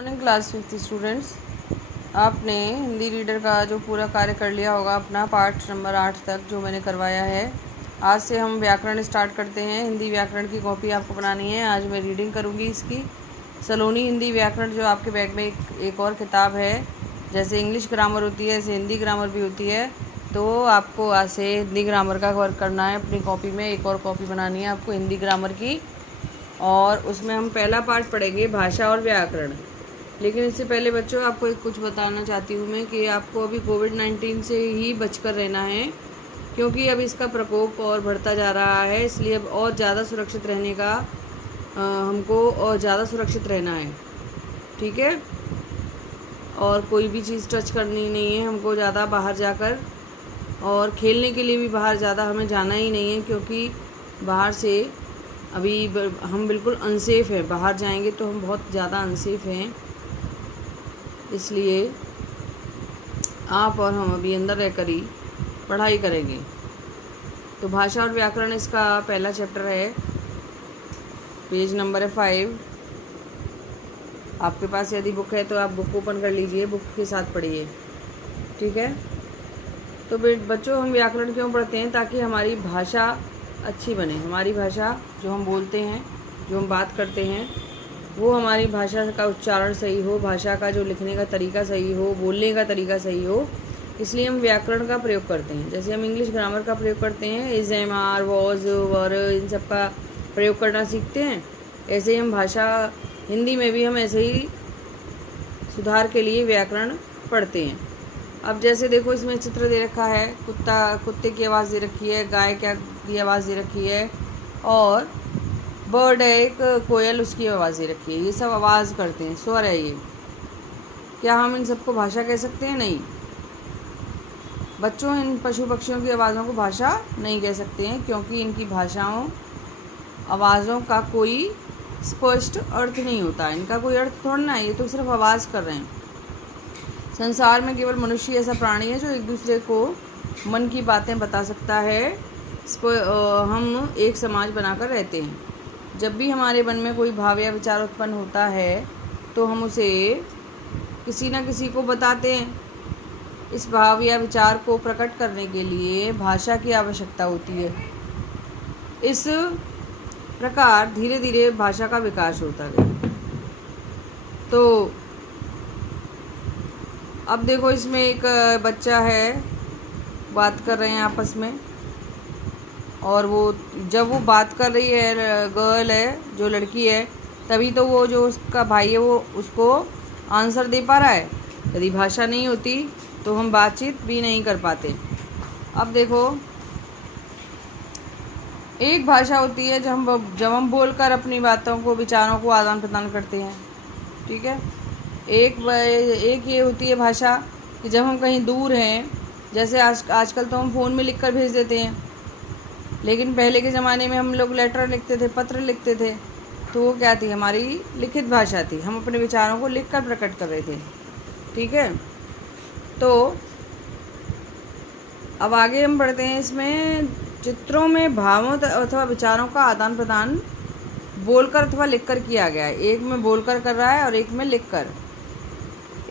Morning class 5th students, आपने Hindi reader का जो पूरा कार्य कर लिया होगा अपना पाठ नंबर 8 तक जो मैंने करवाया है। आज से हम व्याकरण स्टार्ट करते हैं। हिंदी व्याकरण की कॉपी आपको बनानी है। आज मैं रीडिंग करूँगी इसकी। सलोनी हिंदी व्याकरण जो आपके बैग में एक और किताब है। जैसे इंग्लिश ग्रामर होती है ऐसे हिंदी ग्रामर भी होती है। तो आपको आज से हिंदी ग्रामर का वर्क करना है। अपनी कॉपी में एक और कॉपी बनानी है आपको हिंदी ग्रामर की, और उसमें हम पहला पार्ट पढ़ेंगे भाषा और व्याकरण। लेकिन इससे पहले बच्चों आपको एक कुछ बताना चाहती हूँ मैं कि आपको अभी कोविड-19 से ही बचकर रहना है, क्योंकि अब इसका प्रकोप और बढ़ता जा रहा है। इसलिए अब और ज़्यादा सुरक्षित रहने का हमको और ज़्यादा सुरक्षित रहना है, ठीक है। और कोई भी चीज़ टच करनी नहीं है हमको ज़्यादा बाहर जाकर, और खेलने के लिए भी बाहर ज़्यादा हमें जाना ही नहीं है, क्योंकि बाहर से अभी हम बिल्कुल अनसेफ़ हैं। बाहर जाएंगे तो हम बहुत ज़्यादा अनसेफ़ हैं। इसलिए आप और हम अभी अंदर रहकर ही पढ़ाई करेंगे। तो भाषा और व्याकरण इसका पहला चैप्टर है। पेज नंबर है 5। आपके पास यदि बुक है तो आप बुक ओपन कर लीजिए, बुक के साथ पढ़िए, ठीक है। तो बच्चों, हम व्याकरण क्यों पढ़ते हैं? ताकि हमारी भाषा अच्छी बने। हमारी भाषा जो हम बोलते हैं, जो हम बात करते हैं, वो हमारी भाषा का उच्चारण सही हो, भाषा का जो लिखने का तरीका सही हो, बोलने का तरीका सही हो। इसलिए हम व्याकरण का प्रयोग करते हैं। जैसे हम इंग्लिश ग्रामर का प्रयोग करते हैं, इज, एम, आर, वॉज, वर, इन सब का प्रयोग करना सीखते हैं। ऐसे ही हम भाषा हिंदी में भी हम ऐसे ही सुधार के लिए व्याकरण पढ़ते हैं। अब जैसे देखो, इसमें चित्र दे रखा है, कुत्ते की आवाज़ दे रखी है, गाय की आवाज़ दे रखी है, और बर्ड है एक, कोयल, उसकी आवाज़ दे रखी है। ये सब आवाज़ करते हैं, स्वर है ये। क्या हम इन सबको भाषा कह सकते हैं? नहीं बच्चों, इन पशु पक्षियों की आवाज़ों को भाषा नहीं कह सकते हैं, क्योंकि इनकी आवाज़ों का कोई स्पष्ट अर्थ नहीं होता। इनका कोई अर्थ थोड़ा ना है, ये तो सिर्फ आवाज़ कर रहे हैं। संसार में केवल मनुष्य ऐसा प्राणी है जो एक दूसरे को मन की बातें बता सकता है। हम एक समाज बनाकर रहते हैं। जब भी हमारे मन में कोई भाव या विचार उत्पन्न होता है तो हम उसे किसी न किसी को बताते हैं। इस भाव या विचार को प्रकट करने के लिए भाषा की आवश्यकता होती है। इस प्रकार धीरे धीरे भाषा का विकास होता गया। तो अब देखो, इसमें एक बच्चा है, बात कर रहे हैं आपस में, और वो जब वो बात कर रही है, गर्ल है जो लड़की है, तभी तो वो जो उसका भाई है वो उसको आंसर दे पा रहा है। यदि भाषा नहीं होती तो हम बातचीत भी नहीं कर पाते। अब देखो, एक भाषा होती है जब हम बोलकर अपनी बातों को, विचारों को आदान प्रदान करते हैं, ठीक है। एक ये होती है भाषा कि जब हम कहीं दूर हैं, जैसे आजकल तो हम फ़ोन में लिखकर भेज देते हैं, लेकिन पहले के ज़माने में हम लोग लेटर लिखते थे, पत्र लिखते थे। तो वो क्या थी? हमारी लिखित भाषा थी। हम अपने विचारों को लिखकर प्रकट कर रहे थे, ठीक है। तो अब आगे हम बढ़ते हैं। इसमें चित्रों में भावों अथवा विचारों का आदान प्रदान बोलकर अथवा लिखकर किया गया है। एक में बोलकर कर रहा है और एक में लिखकर।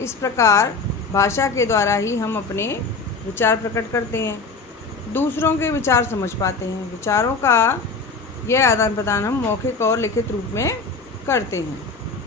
इस प्रकार भाषा के द्वारा ही हम अपने विचार प्रकट करते हैं, दूसरों के विचार समझ पाते हैं। विचारों का यह आदान प्रदान हम मौखिक और लिखित रूप में करते हैं।